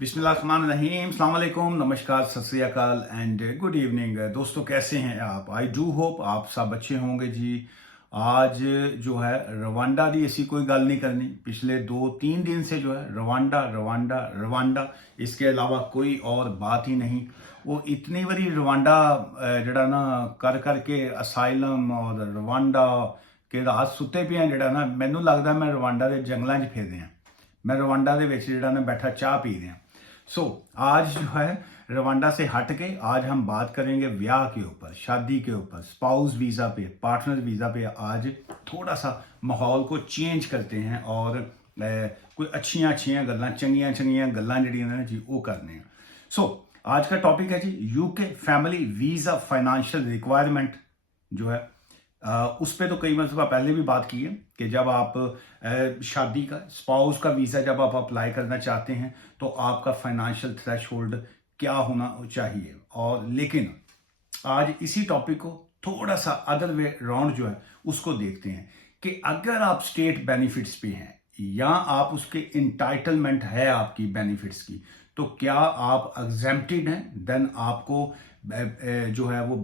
बिस्मिल्लाहिर्रहमानिर्रहीम, अस्सलाम वालेकुम, नमस्कार, सत श्री अकाल एंड गुड इवनिंग। दोस्तों, कैसे हैं आप? आई डू होप आप सब अच्छे होंगे जी। आज जो है रवांडा की ऐसी कोई गल नहीं करनी। पिछले 2-3 दिन से जो है रवांडा रवांडा रवांडा, इसके अलावा कोई और बात ही नहीं। वो इतनी बड़ी रवांडा जड़ा ना कर करके असाइलम और रवांडा के रात सुते पे हैं। जड़ा ना मैनू लगता मैं रवांडा के जंगलों च फिर रहा, मैं रवांडा के जड़ा ना बैठा चाह पी रहा। आज जो है रवांडा से हट के आज हम बात करेंगे ब्याह के ऊपर, शादी के ऊपर, स्पाउस वीज़ा पे, पार्टनर वीज़ा पे। आज थोड़ा सा माहौल को चेंज करते हैं और कोई अच्छियां अच्छियां गल्लां, चंगियां चंगियां गल्लां जड़ियां ने जी वो करने हैं। आज का टॉपिक है जी UK family visa financial requirement जो है। उस पर तो कई मरतबा पहले भी बात की है कि जब आप शादी का स्पाउस का वीज़ा जब आप अप्लाई करना चाहते हैं तो आपका फाइनेंशियल थ्रेशोल्ड क्या होना चाहिए। और लेकिन आज इसी टॉपिक को थोड़ा सा अदर वे राउंड जो है उसको देखते हैं कि अगर आप स्टेट बेनिफिट्स पे हैं या आप उसके इंटाइटलमेंट है आपकी बेनिफिट्स की, तो क्या आप एग्जेम्प्टेड हैं, देन आपको जो है वो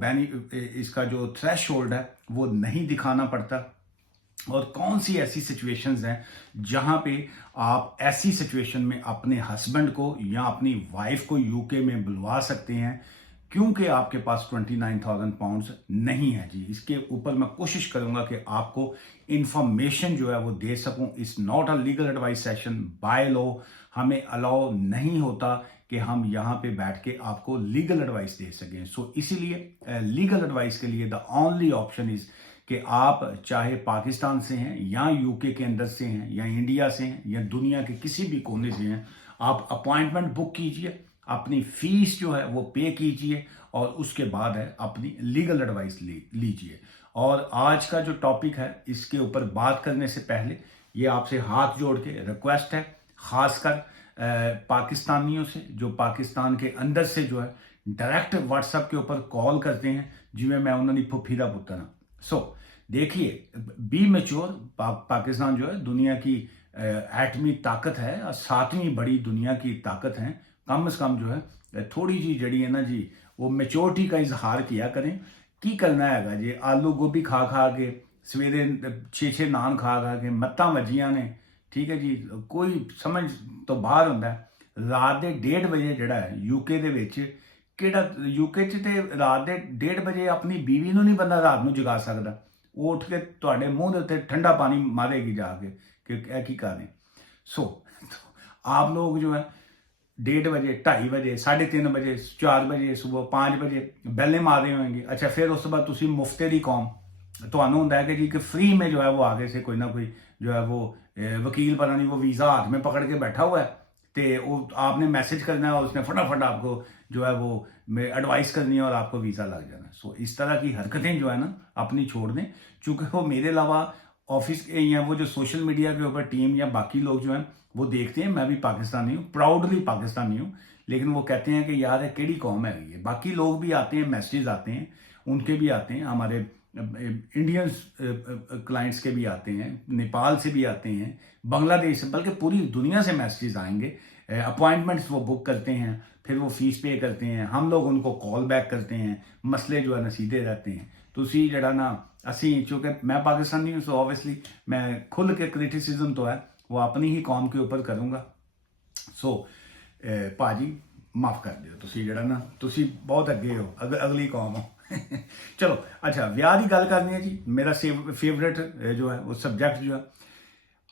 इसका जो थ्रेशोल्ड है वो नहीं दिखाना पड़ता। और कौन सी ऐसी सिचुएशंस हैं जहां पे आप ऐसी सिचुएशन में अपने हस्बैंड को या अपनी वाइफ को यूके में बुलवा सकते हैं क्योंकि आपके पास 29,000 पाउंड्स नहीं है जी। इसके ऊपर मैं कोशिश करूंगा कि आपको इंफॉर्मेशन जो है वो दे सकूं। इस not a legal advice session, by law हमें अलाउ नहीं होता कि हम यहाँ पे बैठ के आपको लीगल एडवाइस दे सकें। इसीलिए लीगल एडवाइस के लिए द ओनली ऑप्शन इज कि आप चाहे पाकिस्तान से हैं या यूके के अंदर से हैं या इंडिया से हैं या दुनिया के किसी भी कोने से हैं, आप अपॉइंटमेंट बुक कीजिए, अपनी फीस जो है वो पे कीजिए और उसके बाद है अपनी लीगल एडवाइस लीजिए। और आज का जो टॉपिक है इसके ऊपर बात करने से पहले ये आपसे हाथ जोड़ के रिक्वेस्ट है, खासकर पाकिस्तानियों से जो पाकिस्तान के अंदर से जो है डायरेक्ट व्हाट्सएप के ऊपर कॉल करते हैं जिमें मैं उन्होंने फुफी का पुत्र हाँ। देखिए, बी मेच्योर। पाकिस्तान जो है दुनिया की एटमी ताकत है और 7वीं बड़ी दुनिया की ताकत है। कम से कम जो है थोड़ी जी जड़ी है ना जी वो मेच्योरिटी का इजहार किया करें। की करना है जी, आलू गोभी खा खा के सवेरे 6-6 नान खा खा के मत्ता वजियां ने, ठीक है जी, कोई समझ तो बाहर होंदा है। रात के 1:30 बजे जड़ा है यूके दे विच किहड़ा यूके च ते रात के 1:30 बजे अपनी बीवी नूं नहीं बंदा रात नूं जगा सकदा। वो उठ के तुहाडे मूंह दे उत्ते ठंडा पानी मारेगी जाके कि यह की कर रहे। आप लोग जो है 1:30 बजे, 2:30 बजे, 3:30 बजे, 4 बजे सुबह, 5 बजे बैले मार रहे होंगे। अच्छा, फिर उस बाद तुसी मुफ्ते दी कौम, तुहानू होंदा है कि जी कि फ्री में जो है वो आगे से कोई ना कोई जो है वो वकील पता नहीं वो वीज़ा हाथ में पकड़ के बैठा हुआ है, तो वो आपने मैसेज करना है और उसने फटाफट आपको जो है वो एडवाइस करनी है और आपको वीज़ा लग जाना है। इस तरह की हरकतें जो है ना अपनी छोड़ दें, चूँकि वो मेरे अलावा ऑफिस के या वो जो सोशल मीडिया के ऊपर टीम या बाकी लोग जो हैं वो देखते हैं। मैं भी पाकिस्तानी हूँ, प्राउडली पाकिस्तानी हूँ, लेकिन वो कहते हैं कि यार केड़ी कौम है ये। बाकी लोग भी आते हैं, मैसेज आते हैं, उनके भी आते हैं, हमारे इंडियंस क्लाइंट्स के भी आते हैं, नेपाल से भी आते हैं, बांग्लादेश से, बल्कि पूरी दुनिया से मैसेजेस आएंगे। अपॉइंटमेंट्स वो बुक करते हैं, फिर वो फीस पे करते हैं, हम लोग उनको कॉल बैक करते हैं, मसले जो है ना सीधे रहते हैं। तुसी जड़ा ना असी, चूँकि मैं पाकिस्तानी हूँ, सो ऑब्वियसली मैं खुल के क्रिटिसिज्म तो है वो अपनी ही कौम के ऊपर करूँगा। भाजी माफ़ कर दियो, तुसी जड़ा ना तुसी बहुत अगे हो, अगली कौम हो। चलो अच्छा, ब्याह की गल करनी है जी। मेरा फेवरेट जो है वो सब्जेक्ट जो है।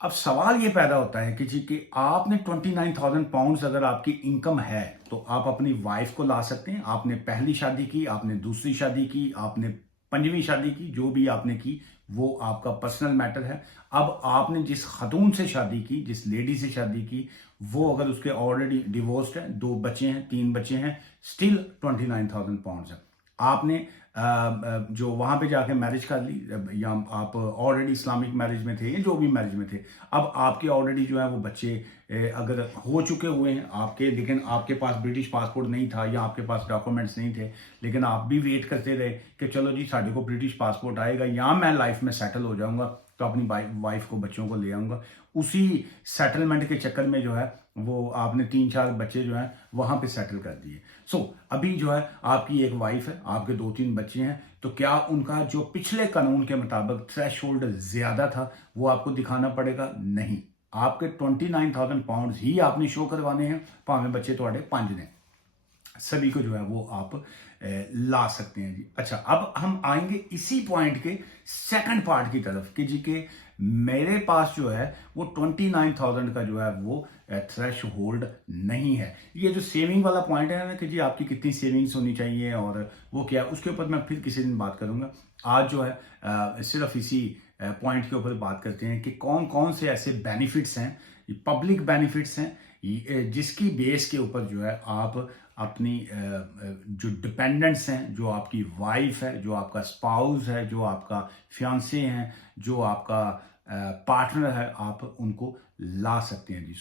अब सवाल ये पैदा होता है कि जी कि आपने 29,000 पाउंड्स अगर आपकी इनकम है तो आप अपनी वाइफ को ला सकते हैं। आपने पहली शादी की, आपने दूसरी शादी की, आपने 5वीं शादी की, जो भी आपने की वो आपका पर्सनल मैटर है। अब आपने जिस खतून से शादी की, जिस लेडी से शादी की, वो अगर उसके ऑलरेडी डिवोर्स्ड है, 2 बच्चे हैं, 3 बच्चे हैं, स्टिल 29,000 पाउंड्स है। आपने जो वहाँ पे जाके मैरिज कर ली या आप ऑलरेडी इस्लामिक मैरिज में थे या जो भी मैरिज में थे, अब आपके ऑलरेडी जो है वो बच्चे अगर हो चुके हुए हैं आपके, लेकिन आपके पास ब्रिटिश पासपोर्ट नहीं था या आपके पास डॉक्यूमेंट्स नहीं थे, लेकिन आप भी वेट करते रहे कि चलो जी साढ़े को ब्रिटिश पासपोर्ट आएगा या मैं लाइफ में सेटल हो जाऊंगा, तो अपनी वाइफ को, बच्चों को ले आऊँगा। उसी सेटलमेंट के चक्कर में जो है वो आपने 3-4 बच्चे जो हैं वहाँ पे सेटल कर दिए। सो अभी जो है आपकी एक वाइफ है, आपके 2-3 बच्चे हैं, तो क्या उनका जो पिछले कानून के मुताबिक थ्रेशोल्ड ज़्यादा था वो आपको दिखाना पड़ेगा? नहीं। आपके 29,000 पाउंड्स ही आपने शो करवाने हैं, भावें बच्चे थोड़े 5 ने। सभी को जो है वो आप ला सकते हैं जी। अच्छा, अब हम आएंगे इसी पॉइंट के सेकंड पार्ट की तरफ कि जी के मेरे पास जो है वो 29,000 का जो है वो थ्रेश होल्ड नहीं है। ये जो सेविंग वाला पॉइंट है ना कि जी आपकी कितनी सेविंग्स होनी चाहिए और वो क्या, उसके ऊपर मैं फिर किसी दिन बात करूंगा। आज जो है सिर्फ इसी पॉइंट के ऊपर बात करते हैं कि कौन कौन से ऐसे बेनिफिट्स हैं, पब्लिक बेनिफिट्स हैं जिसकी बेस के ऊपर जो है आप अपनी जो डिपेंडेंट्स हैं, जो आपकी वाइफ है, जो आपका स्पाउस है, जो आपका फियांसे हैं, जो आपका पार्टनर है, आप उनको ला सकते हैं जी।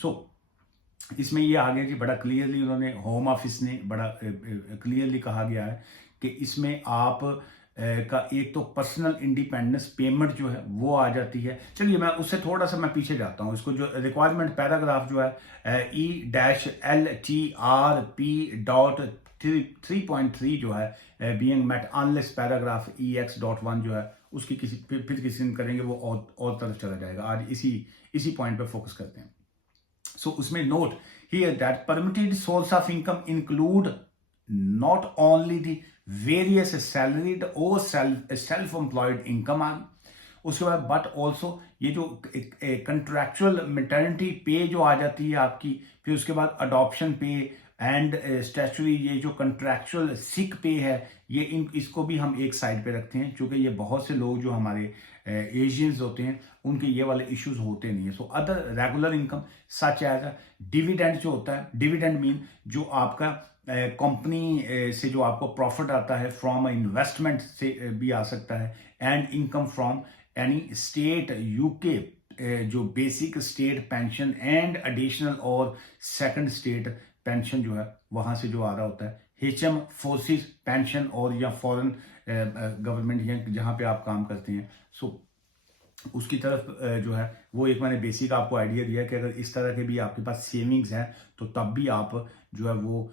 इसमें ये आ गया कि बड़ा क्लियरली उन्होंने, होम ऑफिस ने बड़ा क्लियरली कहा गया है कि इसमें आप का एक तो पर्सनल इंडिपेंडेंस पेमेंट जो है वो आ जाती है। चलिए मैं उससे थोड़ा सा मैं पीछे जाता हूँ। इसको जो रिक्वायरमेंट पैराग्राफ जो है E-LTRP.3.3 जो है being met unless paragraph EX.1 जो है उसकी फिर किसी दिन करेंगे, वो और तरफ चला जाएगा। आज इसी पॉइंट पे फोकस करते हैं। So उसमें note here that permitted source of income include not only the various salaried or self-employed income आ गई, उसके बाद बट ऑल्सो ये जो कंट्रैक्चुअल मैटरनिटी पे जो आ जाती है आपकी, फिर उसके बाद अडॉप्शन पे एंड स्टैचुरी, ये जो कंट्रैक्चुअल सिक पे है, ये इसको भी हम एक साइड पे रखते हैं क्योंकि ये बहुत से लोग जो हमारे एशियंस होते हैं उनके ये वाले इश्यूज होते नहीं है। So other regular income such as dividend जो होता है, डिविडेंड मीन जो आपका कंपनी से जो आपको प्रॉफिट आता है फ्रॉम इन्वेस्टमेंट से भी आ सकता है, and income from any state UK जो basic state pension and additional और सेकंड स्टेट पेंशन जो है वहां से जो आ रहा होता है, HM फोर्सेस पेंशन और या फॉरेन गवर्नमेंट या जहां पे आप काम करते हैं, सो उसकी तरफ जो है वो एक मैंने बेसिक आपको आइडिया दिया कि अगर इस तरह के भी आपके पास सेविंग्स हैं तो तब भी आप जो है वो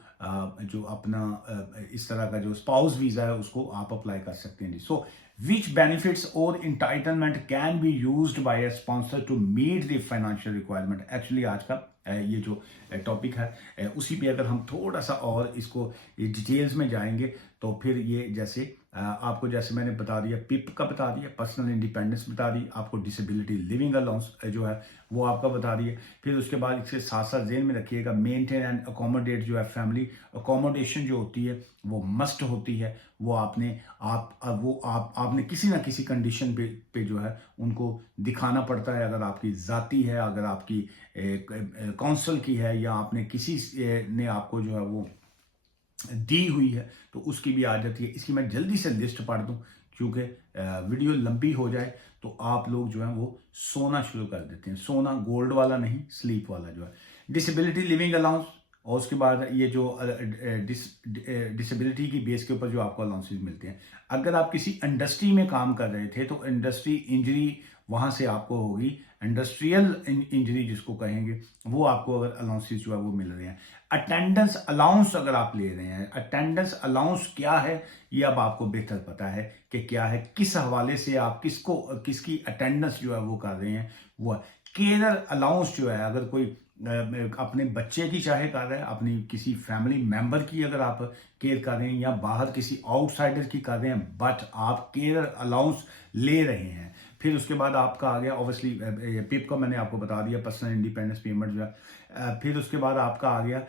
जो अपना इस तरह का जो स्पाउस वीजा है उसको आप अप्लाई कर सकते हैं जी। सो विच बेनिफिट्स और entitlement can be used by a sponsor to meet the financial requirement. Actually आज का ये जो टॉपिक है उसी पे अगर हम थोड़ा सा और इसको डिटेल्स में जाएंगे तो फिर ये जैसे आपको जैसे मैंने बता दिया, पिप का बता दिया, पर्सनल इंडिपेंडेंस बता दी, आपको डिसेबिलिटी लिविंग अलाउंस जो है वो आपका बता दिए। फिर उसके बाद इसके साथ साथ जेन में रखिएगा मेंटेन एंड अकोमोडेट जो है फैमिली अकोमोडेशन जो होती है वो मस्ट होती है, वो आपने किसी ना किसी कंडीशन पे जो है उनको दिखाना पड़ता है। अगर आपकी जाती है, अगर आपकी काउंसिल की है, या आपने किसी ने आपको जो है वो दी हुई है तो उसकी भी आ जाती है। इसकी मैं जल्दी से लिस्ट पढ़ दूं क्योंकि वीडियो लंबी हो जाए तो आप लोग जो है वो सोना शुरू कर देते हैं। सोना गोल्ड वाला नहीं, स्लीप वाला जो है। डिसेबिलिटी लिविंग अलाउंस, और उसके बाद ये जो डिसेबिलिटी की बेस के ऊपर जो आपको अलाउंसेस मिलते हैं। अगर आप किसी इंडस्ट्री में काम कर रहे थे तो इंडस्ट्री इंजरी वहां से आपको होगी, इंडस्ट्रियल इंजरी जिसको कहेंगे, वो आपको अगर अलाउंसेस जो है वो मिल रहे हैं। अटेंडेंस अलाउंस अगर आप ले रहे हैं, अटेंडेंस अलाउंस क्या है ये अब आपको बेहतर पता है कि क्या है, किस हवाले से आप किसकी अटेंडेंस जो है वो कर रहे हैं। वो केयर अलाउंस जो है, अगर कोई अपने बच्चे की चाहे कर रहे हैं, अपनी किसी फैमिली मेंबर की अगर आप केयर कर रहे हैं, या बाहर किसी आउटसाइडर की कर रहे हैं बट आप केयर अलाउंस ले रहे हैं। फिर उसके बाद आपका आ गया ऑब्वियसली पिप का मैंने आपको बता दिया, पर्सनल इंडिपेंडेंस पेमेंट जो है। फिर उसके बाद आपका आ गया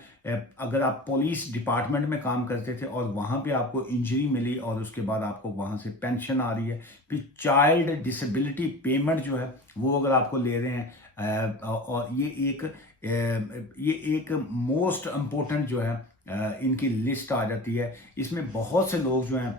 अगर आप पुलिस डिपार्टमेंट में काम करते थे और वहां पे आपको इंजरी मिली और उसके बाद आपको वहां से पेंशन आ रही है। फिर चाइल्ड डिसेबिलिटी पेमेंट जो है वो अगर आपको ले रहे हैं, और ये एक मोस्ट इम्पोर्टेंट जो है इनकी लिस्ट आ जाती है। इसमें बहुत से लोग जो हैं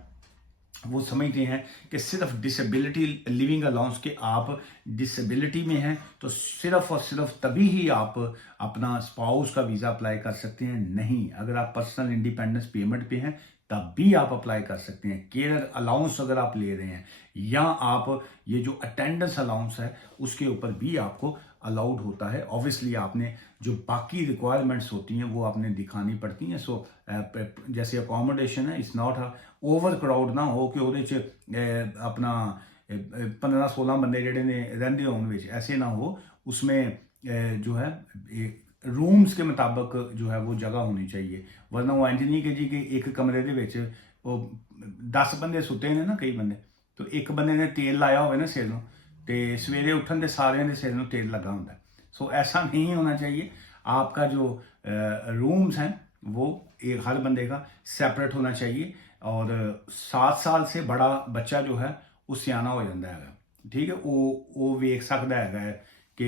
वो समझते हैं कि सिर्फ डिसेबिलिटी लिविंग अलाउंस के आप डिसेबिलिटी में हैं तो सिर्फ और सिर्फ तभी ही आप अपना स्पाउस का वीज़ा अप्लाई कर सकते हैं। नहीं, अगर आप पर्सनल इंडिपेंडेंस पेमेंट पे हैं तब भी आप अप्लाई कर सकते हैं। केयर अलाउंस अगर आप ले रहे हैं या आप ये जो अटेंडेंस अलाउंस है उसके ऊपर भी आपको अलाउड होता है। ऑब्वियसली आपने जो बाकी रिक्वायरमेंट्स होती हैं वो आपने दिखानी पड़ती हैं। सो जैसे अकोमोडेशन है, इट्स नॉट ओवर क्राउड ना हो कि ਉਹਦੇ 'ਚ अपना 15-16 बंदे ਜਿਹੜੇ ने ਰਹਿੰਦੇ ਹੋਣ ਵਿੱਚ, ऐसे ना हो। उसमें जो है रूम्स के मुताबिक जो है वो जगह होनी चाहिए, वरना वो इंज नहीं कि जी कि एक कमरे ਦੇ ਵਿੱਚ ਉਹ 10 ਬੰਦੇ ਸੁੱਤੇ ਨੇ ਨਾ, ਕਈ ਬੰਦੇ, तो एक बंदे ने तेल लाया होवे ना सिर ਨੂੰ ਤੇ ਸਵੇਰੇ ਉੱਠਣ ਦੇ ਸਾਰਿਆਂ ਦੇ ਸਿਰ ਨੂੰ तेल लगा ਹੁੰਦਾ। सो ऐसा नहीं होना चाहिए। आपका जो रूम्स हैं वो हर बंदे का सेपरेट होना चाहिए। और 7 साल से बड़ा बच्चा जो है वो सियाना हो जाता है, ठीक है, वो वेख सकता है कि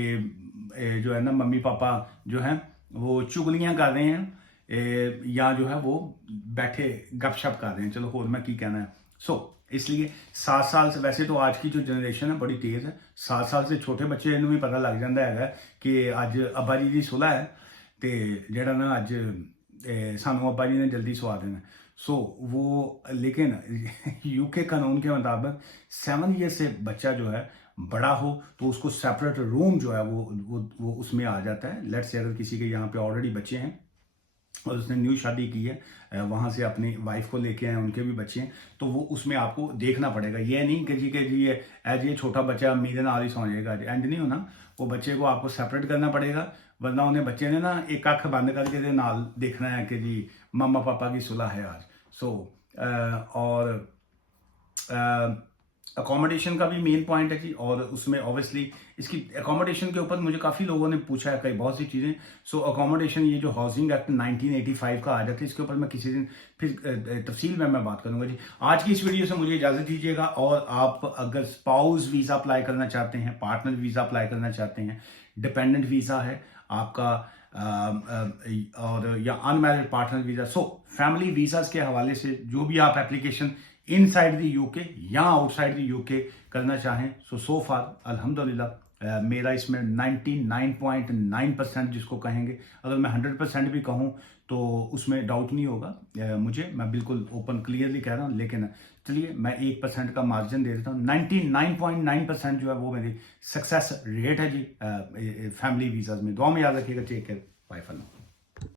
जो है ना मम्मी पापा जो है वो चुगलियां कर रहे हैं या जो है वो बैठे गपशप कर रहे हैं। चलो होर मैं की कहना है। सो इसलिए 7 साल से, वैसे तो आज की जो जनरेशन है बड़ी तेज़ है, 7 साल से छोटे बच्चे इन्हों भी पता लग जाता है कि अज अब्बा जी की सुलह है तो जेड़ा ना अज सानू अब्बा जी ने जल्दी सुवा देना। सो वो लेकिन यूके कानून के मुताबिक 7 ईयर से बच्चा जो है बड़ा हो तो उसको सेपरेट रूम जो है वो उसमें आ जाता है। लेट्स से अगर किसी के यहाँ पे ऑलरेडी बच्चे हैं और उसने न्यू शादी की है, वहाँ से अपनी वाइफ को लेके आए, उनके भी बच्चे हैं, तो वो उसमें आपको देखना पड़ेगा। ये नहीं कि जी एज ये छोटा बच्चा मेरे नाल ही सौ जाएगा, एंड नहीं होना। वो बच्चे को आपको सेपरेट करना पड़ेगा, वरना उन्हें बच्चे ने ना एक अख बंद करके दे नाल देखना है कि जी मम्मा पापा की सुलह है आज। सो और अकोमोडेशन का भी मेन पॉइंट है जी। और उसमें ऑब्वियसली इसकी अकोमोडेशन के ऊपर मुझे काफ़ी लोगों ने पूछा है कई बहुत सी चीज़ें। सो अकोमोडेशन, ये जो हाउसिंग एक्ट 1985 का आ जाता है, इसके ऊपर मैं किसी दिन फिर तफसील में मैं बात करूंगा जी। आज की इस वीडियो से मुझे इजाज़त दीजिएगा। और आप अगर स्पाउस वीज़ा अप्लाई करना चाहते हैं, पार्टनर वीज़ा अप्लाई करना चाहते हैं, डिपेंडेंट वीज़ा है आपका और या unmarried partner visa, so family visas के हवाले से जो भी आप एप्लीकेशन इनसाइड द यूके या आउटसाइड द यूके करना चाहें, सो फार अल्हम्दुलिल्लाह मेरा इसमें 99.9% जिसको कहेंगे, अगर मैं 100% भी कहूँ तो उसमें डाउट नहीं होगा मुझे, मैं बिल्कुल ओपन क्लियरली कह रहा हूँ। लेकिन चलिए मैं 1% का मार्जिन दे देता हूँ। 99.9% जो है वो मेरी सक्सेस रेट है जी फैमिली वीज़ाज में। दुआ में याद रखिएगा। Take care, bye for now.